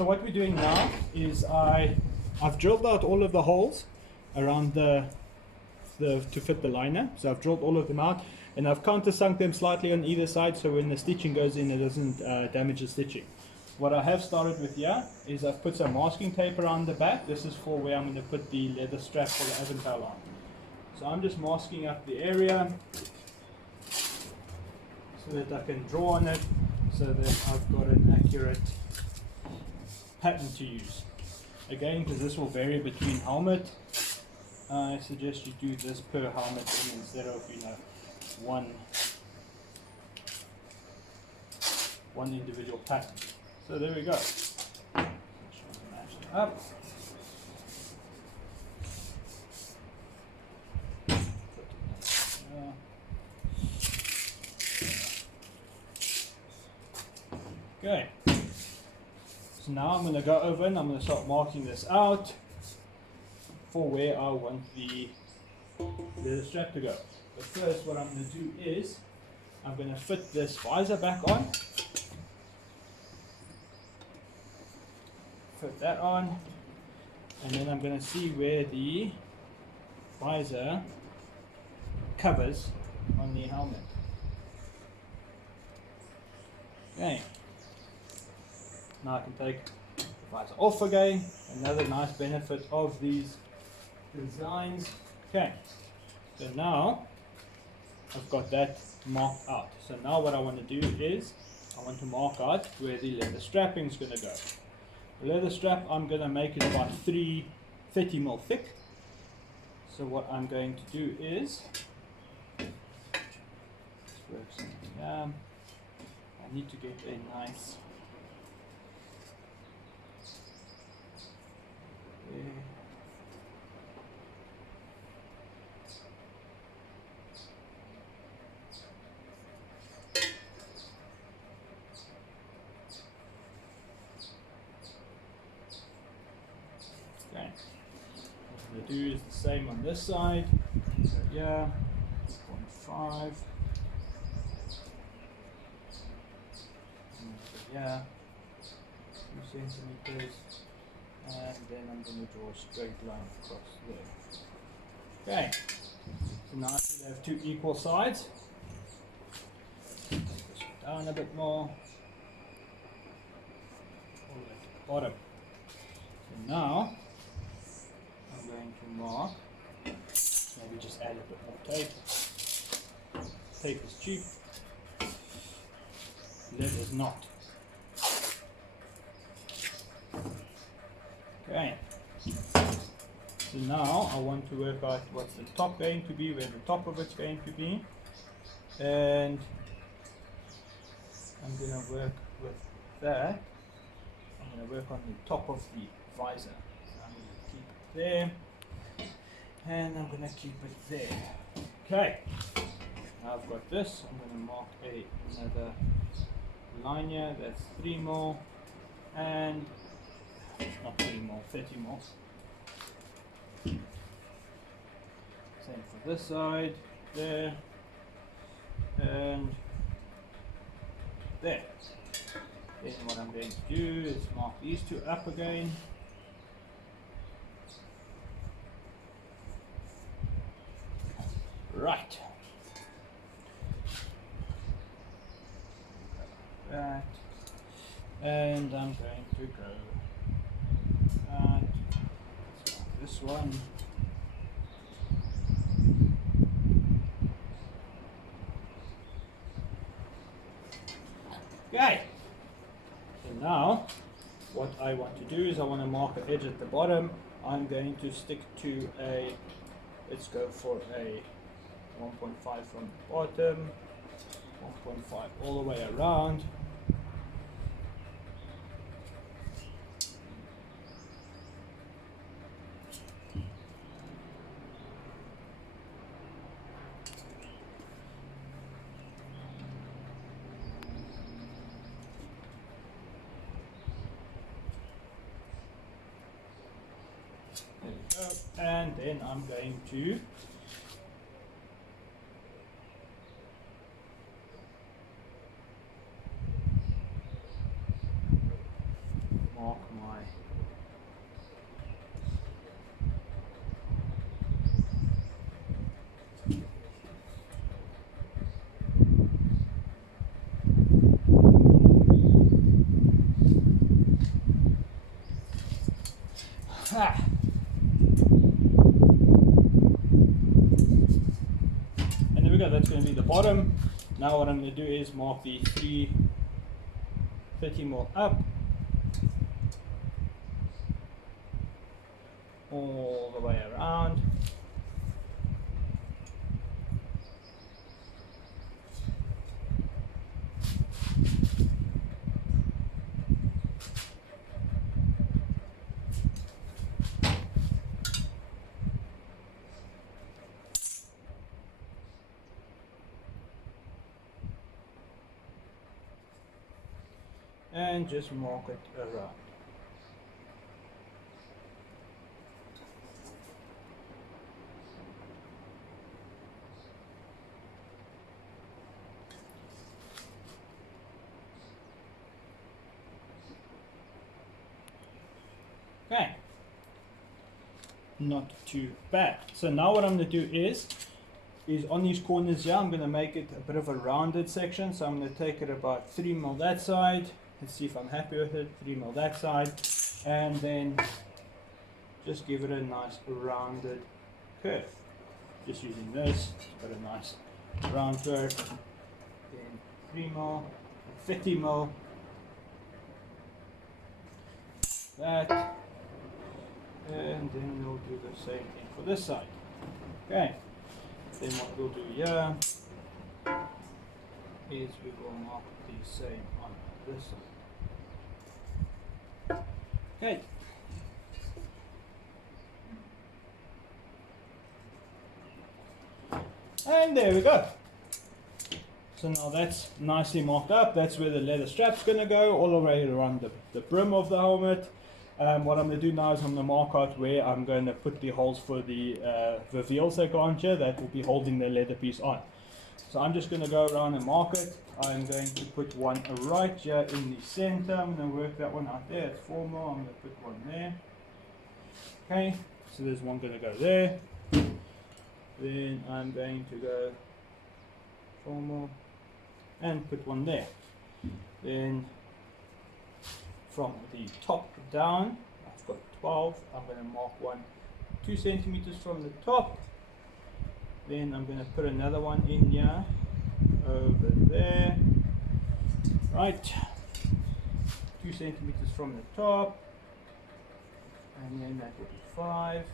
So what we're doing now is I've drilled out all of the holes around to fit the liner. So I've drilled all of them out, and I've countersunk them slightly on either side, so when the stitching goes in, it doesn't damage the stitching. What I have started with here is I've put some masking tape around the back. This is for where I'm going to put the leather strap for the aventail on. So I'm just masking up the area so that I can draw on it, so that I've got an accurate pattern to use. Again, because this will vary between helmet, I suggest you do this per helmet instead of, you know, one individual pattern. So there we go. Match it up. Okay. So now I'm going to go over and I'm going to start marking this out for where I want the strap to go. But first, what I'm going to do is I'm going to fit this visor back on. Put that on, and then I'm going to see where the visor covers on the helmet. Okay, now I can take the visor off again. Another nice benefit of these designs. Okay, so now I've got that marked out. So now what I want to do is I want to mark out where the leather strapping is going to go. The leather strap I'm going to make it about 30mm thick. So what I'm going to do is, let's work something out. I need to get a nice, okay. What I'm going to do is the same on this side. So yeah, 2.5. Yeah, 2 centimeters, and then I'm going to draw a straight line across there. Okay, so now I should have 2 equal sides. Push it down a bit more. All the way to the bottom. So now I'm going to mark, maybe just add a bit more tape. Tape is cheap, lead is not. Okay, so now I want to work out what's the top going to be, where the top of it's going to be, and I'm going to work with that. I'm going to work on the top of the visor. So I'm going to keep it there, and I'm going to keep it there. Okay, now I've got this. I'm going to mark another line here. That's 3 more, and not 3 more, 30 more. Same for this side, there, and there. Then what I'm going to do is mark these 2 up again. Right. That. And I'm going to go this one. Okay, so now what I want to do is I want to mark an edge at the bottom. I'm going to stick to let's go for a 1.5 from the bottom, 1.5 all the way around. There we go. And then I'm going to mark go, that's going to be the bottom. Now what I'm going to do is mark the 30mm up all the way around. And just mark it around. Okay, not too bad. So now what I'm going to do is on these corners here, I'm going to make it a bit of a rounded section. So I'm going to take it about 3mm that side. Let's see if I'm happy with it. 3mm that side, and then just give it a nice rounded curve. Just using this, got a nice round curve. Then 3mm, 50mm, that, and then we'll do the same thing for this side. Okay. Then what we'll do here is we will mark the same on this side. Okay. And there we go. So now that's nicely marked up. That's where the leather strap's going to go, all the way around the brim of the helmet. What I'm going to do now is I'm going to mark out where I'm going to put the holes for the reveals that go on here that will be holding the leather piece on. So I'm just going to go around and mark it. I'm going to put one right here in the center. I'm going to work that one out there. It's 4mm. I'm going to put one there. Okay, so there's one going to go there. Then I'm going to go 4mm and put one there. Then from the top down, I've got 12. I'm going to mark one 2 centimeters from the top. Then I'm going to put another one in here over there. Right, 2 centimeters from the top, and then that will be 5.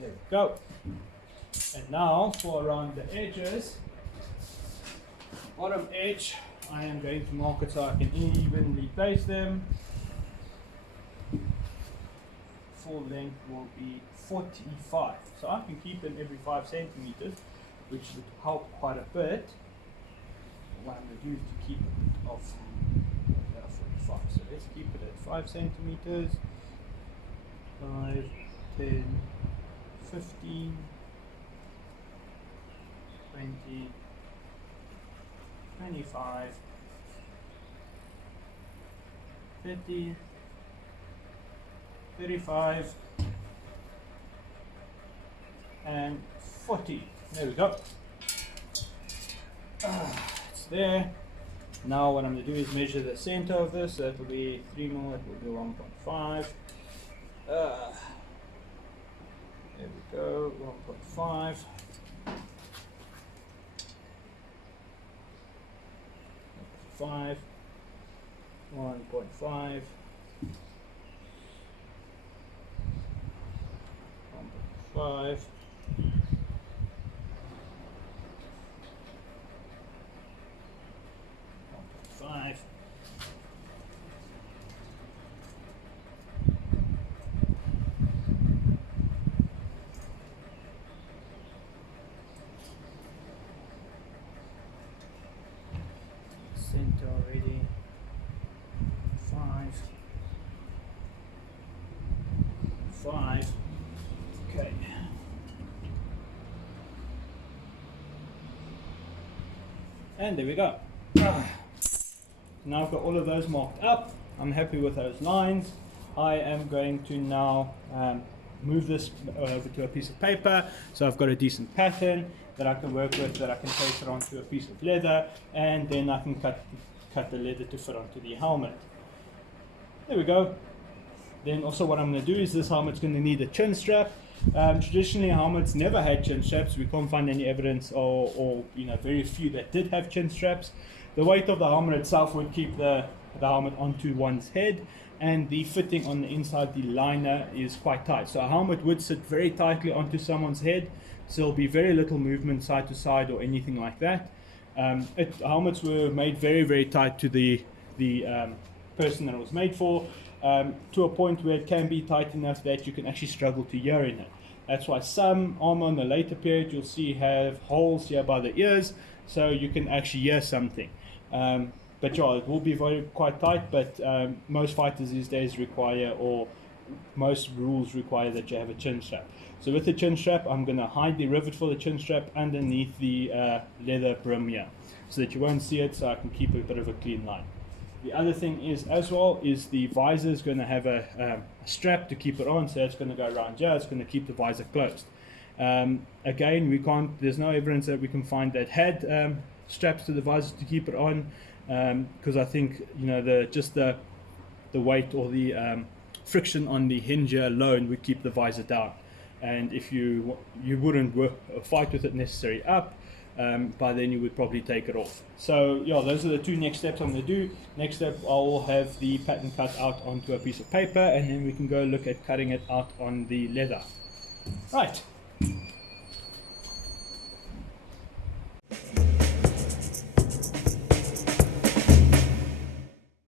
There we go. And now for around the edges, bottom edge, I am going to mark it so I can evenly place them. Full length will be 45. So I can keep them every 5 centimeters, which would help quite a bit. What I'm going to do is to keep it off 45. So let's keep it at 5 centimeters. 5, 10, 15, 20, 25, 30, 35, and 40. There we go. It's there. Now what I'm going to do is measure the center of this. That will be 3mm, that will be 1.5. There we go, 1.5. 5, 1.5, 1.5, 1.5, center already, 5, okay. And there we go. Now I've got all of those marked up. I'm happy with those lines. I am going to now move this over to a piece of paper, so I've got a decent pattern that I can work with, that I can place it onto a piece of leather, and then I can cut the leather to fit onto the helmet. There we go. Then also what I'm going to do is this helmet's going to need a chin strap. Traditionally, helmets never had chin straps. We can't find any evidence, or very few that did have chin straps. The weight of the helmet itself would keep the helmet onto one's head, and the fitting on the inside, the liner, is quite tight. So a helmet would sit very tightly onto someone's head, so there'll be very little movement side to side or anything like that. Helmets were made very, very tight to the person that it was made for, to a point where it can be tight enough that you can actually struggle to hear in it. That's why some Armour in the later period you'll see have holes here by the ears, so you can actually hear something. But yeah, it will be quite tight, but most fighters these days require, or most rules require, that you have a chin strap. So with the chin strap, I'm going to hide the rivet for the chin strap underneath the leather brim here, so that you won't see it, so I can keep a bit of a clean line. The other thing is, as well, is the visor is going to have a strap to keep it on, so it's going to go around here. It's going to keep the visor closed. Again, there's no evidence that we can find that had straps to the visor to keep it on, because I think the weight or the friction on the hinge here alone would keep the visor down. And if you wouldn't fight with it necessarily up, by then you would probably take it off. So yeah, those are the two next steps I'm going to do. Next step, I'll have the pattern cut out onto a piece of paper, and then we can go look at cutting it out on the leather. Right.